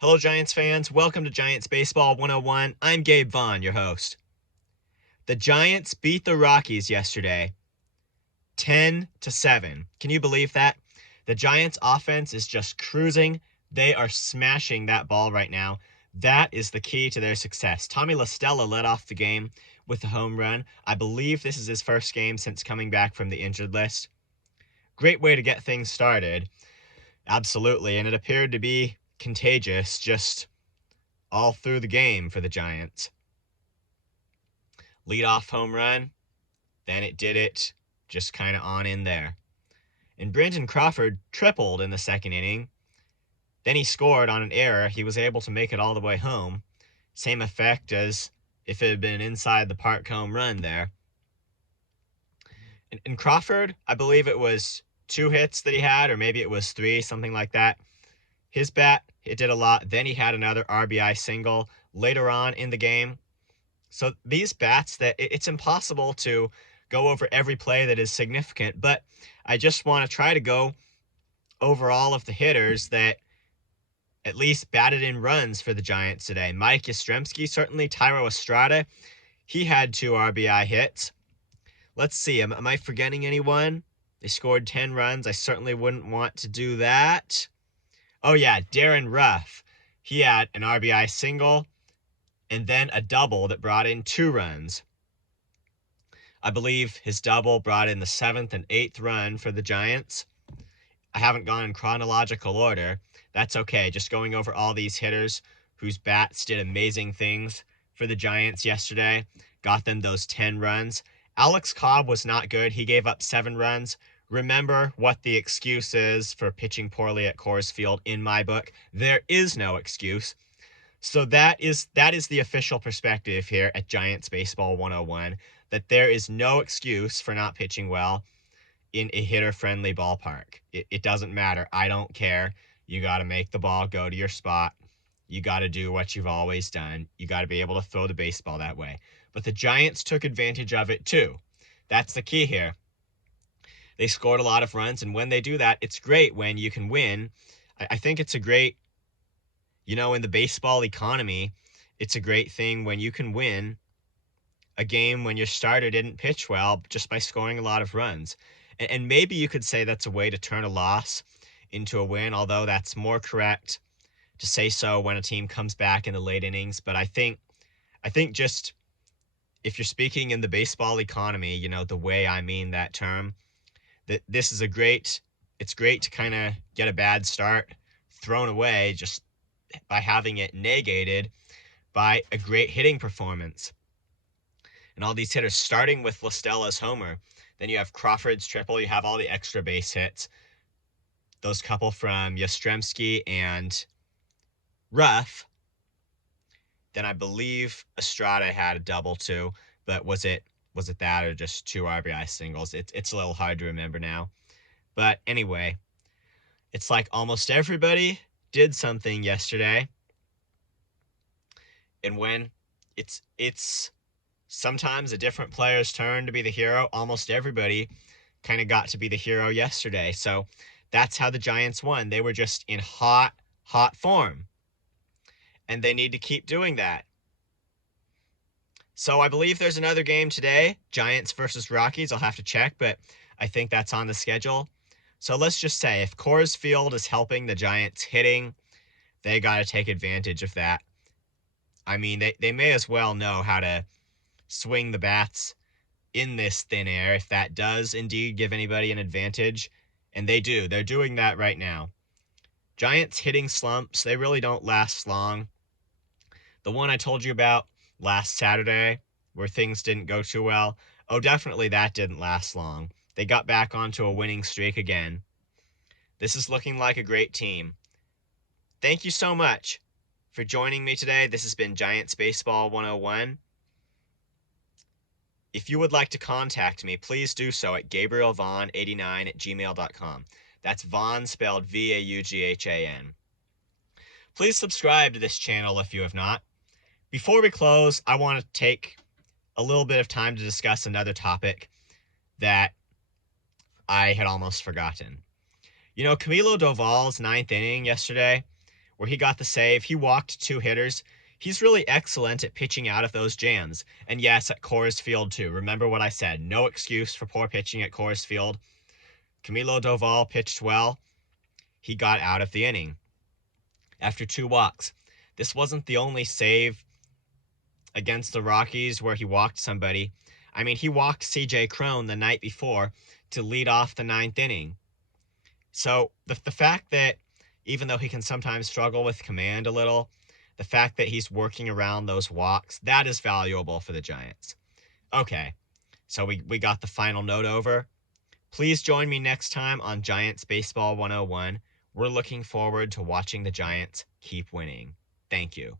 Hello, Giants fans. Welcome to Giants Baseball 101. I'm Gabe Vaughn, your host. The Giants beat the Rockies yesterday 10-7. Can you believe that? The Giants offense is just cruising. They are smashing that ball right now. That is the key to their success. Tommy La Stella led off the game with a home run. I believe this is his first game since coming back from the injured list. Great way to get things started. Absolutely. And it appeared to be contagious just all through the game for the Giants. Leadoff home run, then it did it just kind of on in there. And Brandon Crawford tripled in the second inning. Then he scored on an error. He was able to make it all the way home. Same effect as if it had been an inside the park home run there. And Crawford, I believe it was 2 hits that he had, or maybe it was 3, something like that. His bat, it did a lot. Then he had another RBI single later on in the game. So these bats, that it's impossible to go over every play that is significant, but I just want to try to go over all of the hitters that at least batted in runs for the Giants today. Mike Yastrzemski, certainly. Thairo Estrada, he had 2 RBI hits. Let's see, am I forgetting anyone? They scored 10 runs. I certainly wouldn't want to do that. Oh yeah, Darren Ruff. He had an RBI single and then a double that brought in 2 runs. I believe his double brought in the 7th and 8th run for the Giants. I haven't gone in chronological order. That's okay. Just going over all these hitters whose bats did amazing things for the Giants yesterday. Got them those 10 runs. Alex Cobb was not good. He gave up 7 runs. Remember what the excuse is for pitching poorly at Coors Field in my book. There is no excuse. So that is the official perspective here at Giants Baseball 101, that there is no excuse for not pitching well in a hitter-friendly ballpark. It doesn't matter. I don't care. You got to make the ball go to your spot. You got to do what you've always done. You got to be able to throw the baseball that way. But the Giants took advantage of it too. That's the key here. They scored a lot of runs, and when they do that, it's great when you can win. I think it's a great, in the baseball economy, it's a great thing when you can win a game when your starter didn't pitch well just by scoring a lot of runs. And maybe you could say that's a way to turn a loss into a win, although that's more correct to say so when a team comes back in the late innings. But I think just if you're speaking in the baseball economy, the way I mean that term, that this is it's great to kind of get a bad start thrown away just by having it negated by a great hitting performance. And all these hitters, starting with La Stella's homer, then you have Crawford's triple, you have all the extra base hits, those couple from Yastrzemski and Ruff. Then I believe Estrada had a double too, but was it that or just 2 RBI singles? It's a little hard to remember now. But anyway, it's like almost everybody did something yesterday. And when it's sometimes a different player's turn to be the hero, almost everybody kind of got to be the hero yesterday. So that's how the Giants won. They were just in hot form. And they need to keep doing that. So I believe there's another game today, Giants versus Rockies. I'll have to check, but I think that's on the schedule. So let's just say if Coors Field is helping the Giants hitting, they got to take advantage of that. I mean, they may as well know how to swing the bats in this thin air if that does indeed give anybody an advantage. And they do. They're doing that right now. Giants hitting slumps, they really don't last long. The one I told you about last Saturday where things didn't go too well, definitely that didn't last long. They got back onto a winning streak again. This is looking like a great team. Thank you so much for joining me today. This has been Giants Baseball 101. If you would like to contact me, please do so at GabrielVaughn89@gmail.com. That's Vaughn spelled Vaughan. Please subscribe to this channel if you have not. Before we close, I want to take a little bit of time to discuss another topic that I had almost forgotten. Camilo Doval's 9th inning yesterday where he got the save. He walked 2 hitters. He's really excellent at pitching out of those jams. And yes, at Coors Field too. Remember what I said. No excuse for poor pitching at Coors Field. Camilo Doval pitched well. He got out of the inning after 2 walks. This wasn't the only save against the Rockies where he walked somebody. I mean, he walked CJ Cron the night before to lead off the 9th inning. So the fact that even though he can sometimes struggle with command a little, the fact that he's working around those walks, that is valuable for the Giants. Okay, so we got the final note over. Please join me next time on Giants Baseball 101. We're looking forward to watching the Giants keep winning. Thank you.